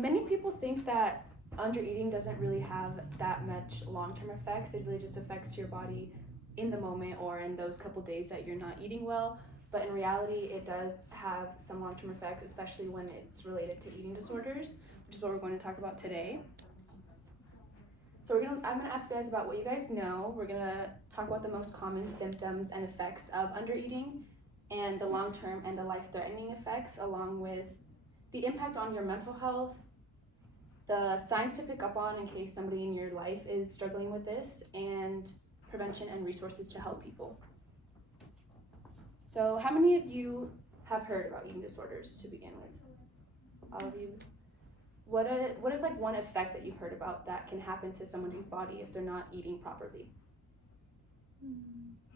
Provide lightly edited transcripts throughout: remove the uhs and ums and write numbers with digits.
Many people think that undereating doesn't really have that much long-term effects. It really just affects your body in the moment or in those couple days that you're not eating well. But in reality, it does have some long-term effects, especially when it's related to eating disorders, which is what we're going to talk about today. So I'm gonna ask you guys about what you guys know. We're gonna talk about the most common symptoms and effects of undereating and the long-term and the life-threatening effects, along with the impact on your mental health, the signs to pick up on in case somebody in your life is struggling with this, and prevention and resources to help people. So how many of you have heard about eating disorders to begin with? All of you? What is like one effect that you've heard about that can happen to someone's body if they're not eating properly?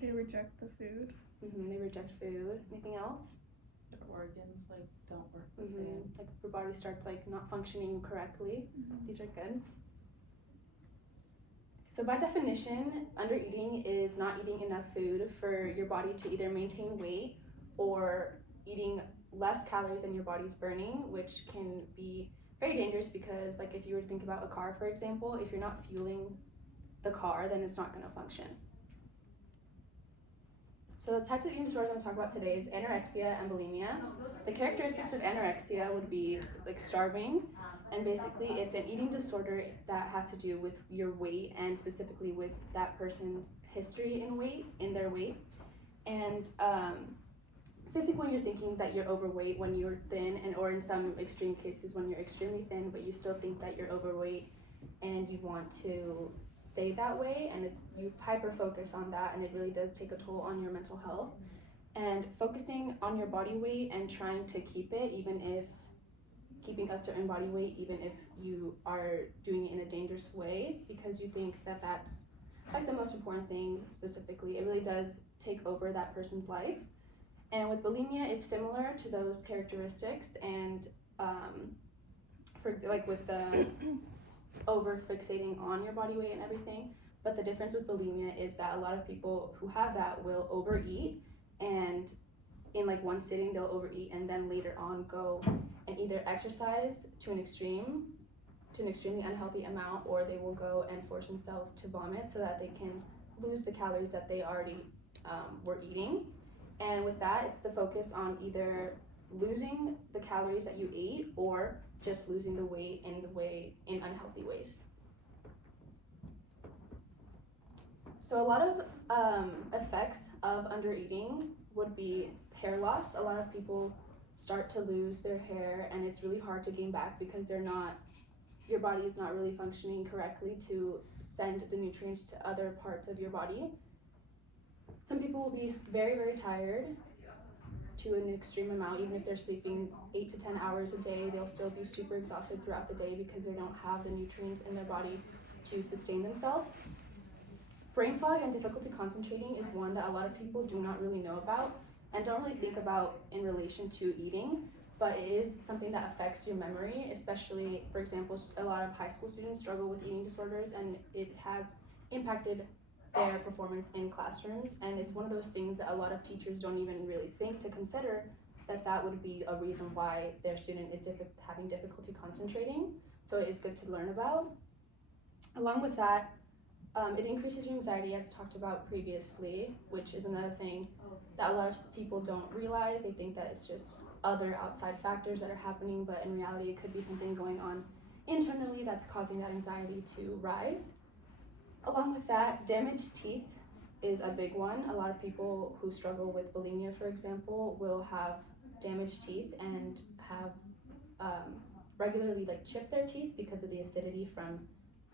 They reject the food. They reject food. Anything else? Their organs like don't work the same. Like your body starts like not functioning correctly. These are good. So by definition, undereating is not eating enough food for your body to either maintain weight or eating less calories than your body's burning, which can be very dangerous because, like, if you were to think about a car, for example, if you're not fueling the car, then it's not going to function. So the types of eating disorders I'm going to talk about today is anorexia and bulimia. The characteristics of anorexia would be like starving, and basically it's an eating disorder that has to do with your weight and specifically with that person's history in their weight. And it's basically when you're thinking that you're overweight when you're thin, and or in some extreme cases when you're extremely thin, but you still think that you're overweight and you want to stay that way, and you hyper focus on that, and it really does take a toll on your mental health. And focusing on your body weight and trying to keep it, keeping a certain body weight, even if you are doing it in a dangerous way because you think that that's like the most important thing specifically, it really does take over that person's life. And with bulimia, it's similar to those characteristics, and for example, like with the over fixating on your body weight and everything. But the difference with bulimia is that a lot of people who have that will overeat, and in like one sitting they'll overeat and then later on go and either exercise to an extremely unhealthy amount, or they will go and force themselves to vomit so that they can lose the calories that they already were eating. And with that, it's the focus on either losing the calories that you ate or just losing the weight in unhealthy ways. So a lot of effects of undereating would be hair loss. A lot of people start to lose their hair, and it's really hard to gain back because your body is not really functioning correctly to send the nutrients to other parts of your body. Some people will be very, very tired to an extreme amount. Even if they're sleeping 8 to 10 hours a day, they'll still be super exhausted throughout the day because they don't have the nutrients in their body to sustain themselves. Brain fog and difficulty concentrating is one that a lot of people do not really know about and don't really think about in relation to eating, but it is something that affects your memory, especially, for example, a lot of high school students struggle with eating disorders, and it has impacted their performance in classrooms, and it's one of those things that a lot of teachers don't even really think to consider that would be a reason why their student is having difficulty concentrating. So it is good to learn about. Along with that, it increases your anxiety, as I talked about previously, which is another thing that a lot of people don't realize. They think that it's just other outside factors that are happening, but in reality it could be something going on internally that's causing that anxiety to rise. Along with that, damaged teeth is a big one. A lot of people who struggle with bulimia, for example, will have damaged teeth and have regularly chip their teeth because of the acidity from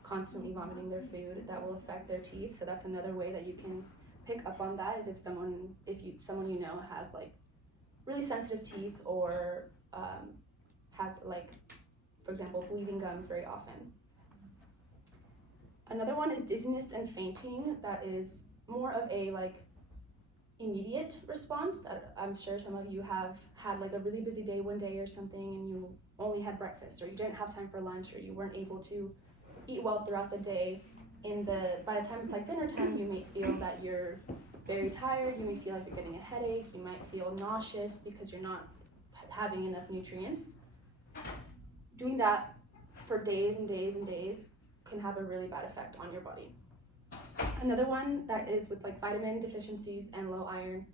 constantly vomiting their food. That will affect their teeth. So that's another way that you can pick up on that, is if someone you know has really sensitive teeth or has for example, bleeding gums very often. Another one is dizziness and fainting. That is more of a immediate response. I'm sure some of you have had a really busy day one day or something, and you only had breakfast, or you didn't have time for lunch, or you weren't able to eat well throughout the day. By the time it's dinner time, you may feel that you're very tired. You may feel like you're getting a headache. You might feel nauseous because you're not having enough nutrients. Doing that for days and days and days can have a really bad effect on your body. Another one that is with like vitamin deficiencies and low iron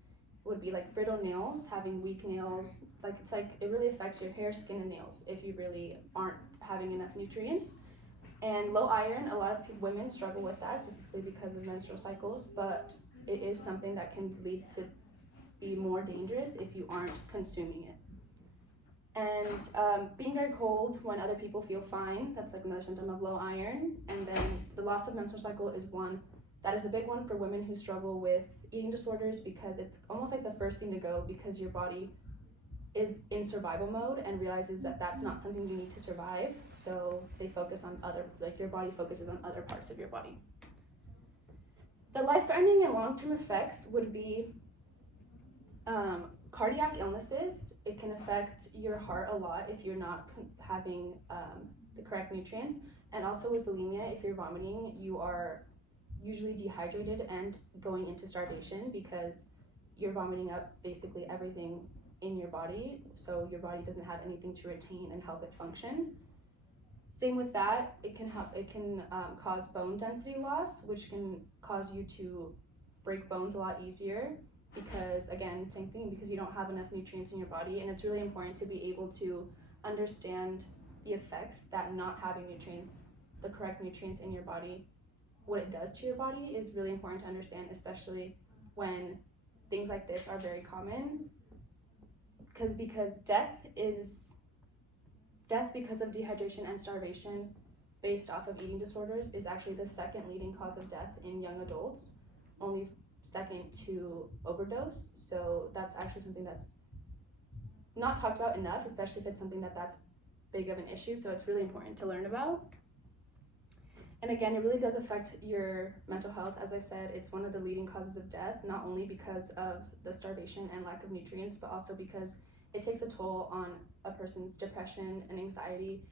would be like brittle nails, having weak nails. It really affects your hair, skin, and nails if you really aren't having enough nutrients. And low iron, a lot of women struggle with that, specifically because of menstrual cycles, but it is something that can lead to be more dangerous if you aren't consuming it. And being very cold when other people feel fine, that's like another symptom of low iron. And then the loss of menstrual cycle is one that is a big one for women who struggle with eating disorders, because it's almost like the first thing to go, because your body is in survival mode and realizes that that's not something you need to survive. So they focus on your body focuses on other parts of your body. The life-threatening and long-term effects would be cardiac illnesses. It can affect your heart a lot if you're not having the correct nutrients. And also with bulimia, if you're vomiting, you are usually dehydrated and going into starvation, because you're vomiting up basically everything in your body, so your body doesn't have anything to retain and help it function. Same with that, it can cause bone density loss, which can cause you to break bones a lot easier, because again, same thing, because you don't have enough nutrients in your body. And it's really important to be able to understand the effects that not having nutrients, the correct nutrients in your body, what it does to your body is really important to understand, especially when things like this are very common. Because death because of dehydration and starvation based off of eating disorders is actually the second leading cause of death in young adults, only second to overdose. So that's actually something that's not talked about enough, especially if it's something that's big of an issue. So it's really important to learn about. And again, it really does affect your mental health. As I said, it's one of the leading causes of death, not only because of the starvation and lack of nutrients, but also because it takes a toll on a person's depression and anxiety,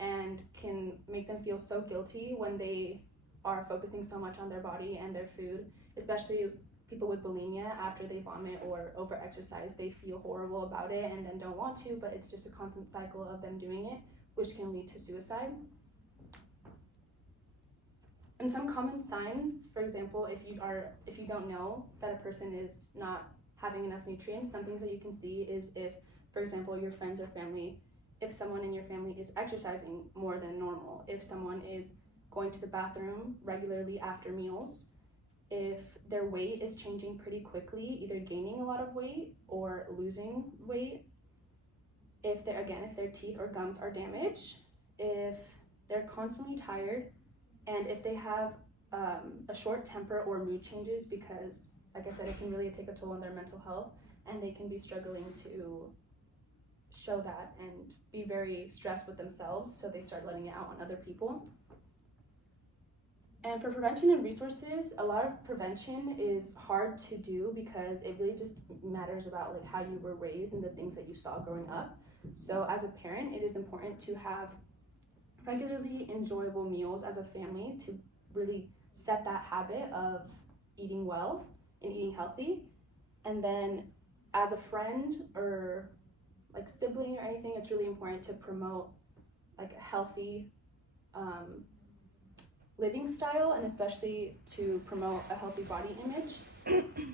and can make them feel so guilty when they are focusing so much on their body and their food. Especially people with bulimia, after they vomit or over-exercise, they feel horrible about it and then don't want to, but it's just a constant cycle of them doing it, which can lead to suicide. And some common signs, for example, if you don't know that a person is not having enough nutrients, some things that you can see is if, for example, your friends or family, if someone in your family is exercising more than normal, if someone is going to the bathroom regularly after meals, if their weight is changing pretty quickly, either gaining a lot of weight or losing weight, if their teeth or gums are damaged, if they're constantly tired, and if they have a short temper or mood changes, because, like I said, it can really take a toll on their mental health, and they can be struggling to show that and be very stressed with themselves, so they start letting it out on other people. And for prevention and resources, a lot of prevention is hard to do because it really just matters about like how you were raised and the things that you saw growing up. So as a parent, it is important to have regularly enjoyable meals as a family to really set that habit of eating well and eating healthy. And then as a friend or like sibling or anything, it's really important to promote like a healthy living style, and especially to promote a healthy body image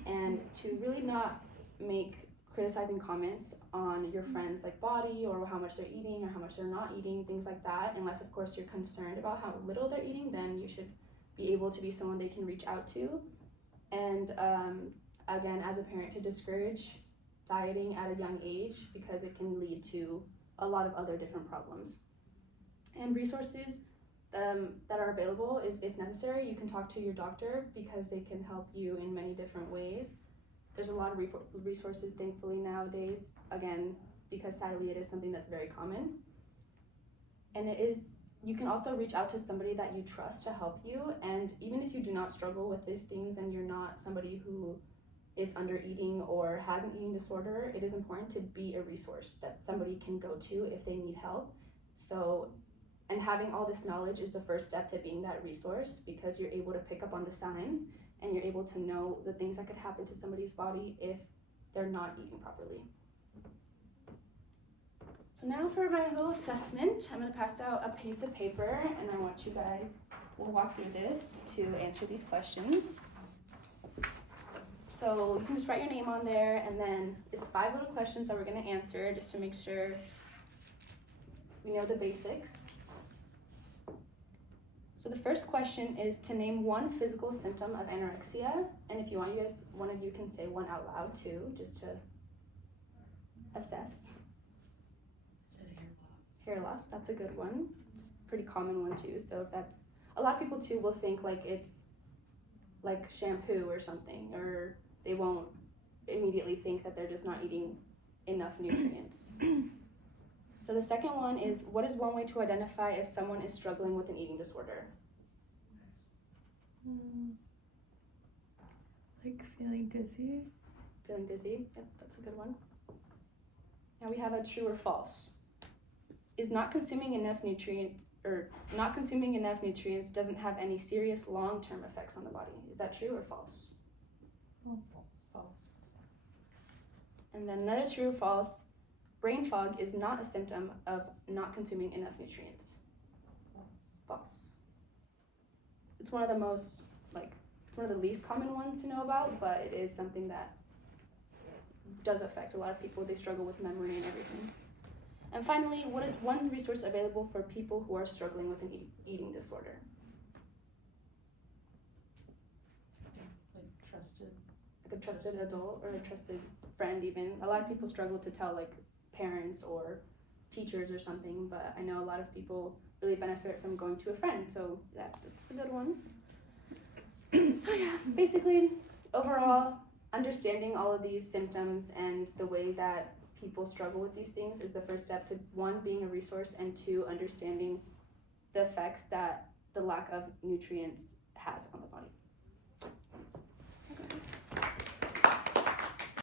and to really not make criticizing comments on your friends' like body or how much they're eating or how much they're not eating, things like that, unless of course you're concerned about how little they're eating. Then you should be able to be someone they can reach out to. And again, as a parent, to discourage dieting at a young age, because it can lead to a lot of other different problems. And resources that are available is, if necessary, you can talk to your doctor, because they can help you in many different ways. There's a lot of resources, thankfully, nowadays, again, because sadly it is something that's very common. And you can also reach out to somebody that you trust to help you. And even if you do not struggle with these things and you're not somebody who is under eating or has an eating disorder, it is important to be a resource that somebody can go to if they need help. So, and having all this knowledge is the first step to being that resource, because you're able to pick up on the signs and you're able to know the things that could happen to somebody's body if they're not eating properly. So now for my little assessment, I'm going to pass out a piece of paper and I want you guys, we'll walk through this to answer these questions. So you can just write your name on there and then it's 5 little questions that we're going to answer just to make sure we know the basics. So the first question is to name one physical symptom of anorexia, and if you want, you guys, one of you can say one out loud too, just to assess. Said hair loss. Hair loss, that's a good one. It's a pretty common one too. So if that's, a lot of people too will think like it's like shampoo or something, or they won't immediately think that they're just not eating enough nutrients. So the second one is, what is one way to identify if someone is struggling with an eating disorder? Like feeling dizzy. Feeling dizzy? Yep, that's a good one. Now we have a true or false. Is not consuming enough nutrients doesn't have any serious long-term effects on the body. Is that true or false? False. And then another true or false. Brain fog is not a symptom of not consuming enough nutrients. False. It's one of the most, it's one of the least common ones to know about, but it is something that does affect a lot of people. They struggle with memory and everything. And finally, what is one resource available for people who are struggling with an eating disorder? Like trusted. Like a trusted adult or a trusted friend even. A lot of people struggle to tell parents or teachers or something, but I know a lot of people really benefit from going to a friend, so that's a good one. So yeah, basically, overall, understanding all of these symptoms and the way that people struggle with these things is the first step to 1, being a resource, and 2, understanding the effects that the lack of nutrients has on the body.